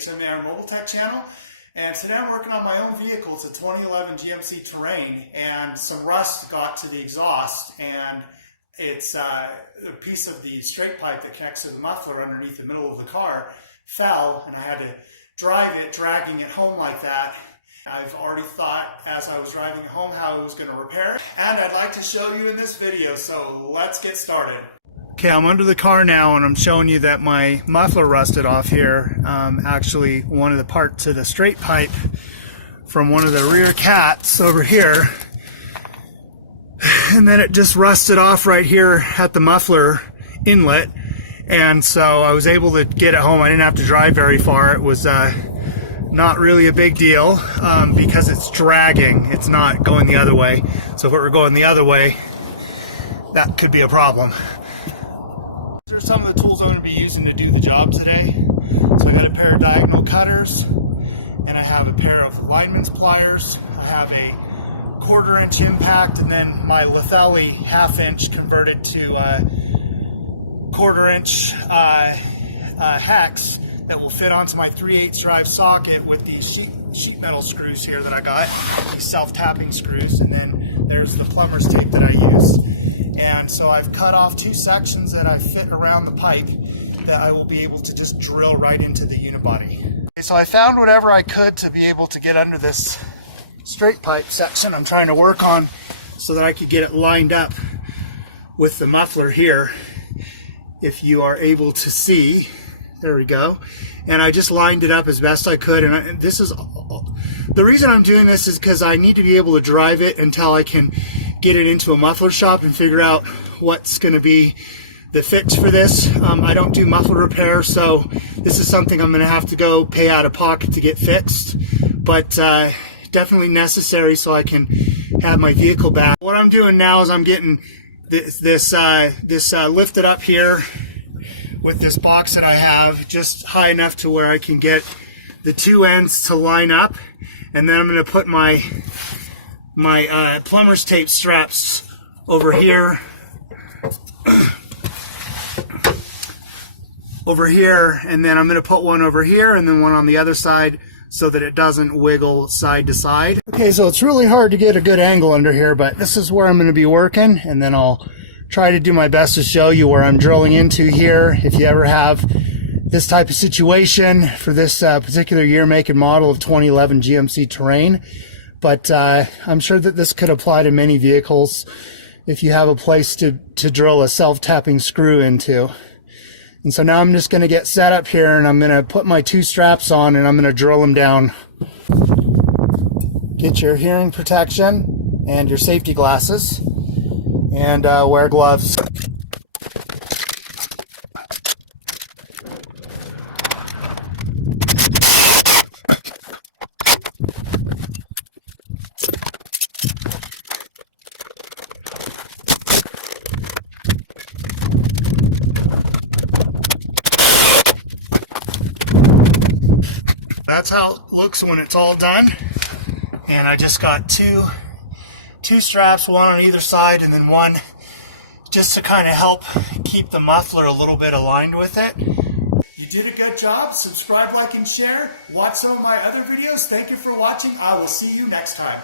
HMAR Mobile Tech channel, and today I'm working on my own vehicle. It's a 2011 GMC Terrain, and some rust got to the exhaust, and it's a piece of the straight pipe that connects to the muffler underneath the middle of the car fell, and I had to drive it, dragging it home like that. I've already thought as I was driving it home how I was going to repair it, and I'd like to show you in this video, so let's get started. Okay, I'm under the car now and I'm showing you that my muffler rusted off here. Actually, one of the parts of the straight pipe from one of the rear cats over here, and then it just rusted off right here at the muffler inlet, and so I was able to get it home. I didn't have to drive very far. It was not really a big deal because it's dragging. It's not going the other way. So if it were going the other way, that could be a problem. These are some of the tools I'm going to be using to do the job today. So I got a pair of diagonal cutters, and I have a pair of lineman's pliers. I have a 1/4 inch impact, and then my lethality 1/2 inch converted to 1/4 inch hex that will fit onto my 3/8 drive socket with these sheet metal screws here that I got, these self-tapping screws, and then there's the plumber's tape that I used. And so I've cut off 2 sections that I fit around the pipe that I will be able to just drill right into the unibody. Okay, so I found whatever I could to be able to get under this straight pipe section I'm trying to work on so that I could get it lined up with the muffler here. If you are able to see, there we go. And I just lined it up as best I could. And this is the reason I'm doing this is because I need to be able to drive it until I can get it into a muffler shop and figure out what's going to be the fix for this. I don't do muffler repair, so this is something I'm going to have to go pay out of pocket to get fixed, but definitely necessary so I can have my vehicle back. What I'm doing now is I'm getting this lifted up here with this box that I have just high enough to where I can get the 2 ends to line up, and then I'm going to put my plumber's tape straps over here, and then I'm going to put one over here and then one on the other side so that it doesn't wiggle side to side. Okay, so it's really hard to get a good angle under here, but this is where I'm going to be working, and then I'll try to do my best to show you where I'm drilling into here. If you ever have this type of situation for this particular year, make, and model of 2011 GMC Terrain. But I'm sure that this could apply to many vehicles if you have a place to drill a self-tapping screw into. And so now I'm just going to get set up here, and I'm going to put my 2 straps on, and I'm going to drill them down. Get your hearing protection and your safety glasses, and wear gloves. That's how it looks when it's all done. And I just got two straps, one on either side, and then one just to kind of help keep the muffler a little bit aligned with it. You did a good job. Subscribe, like, and share. Watch some of my other videos. Thank you for watching. I will see you next time.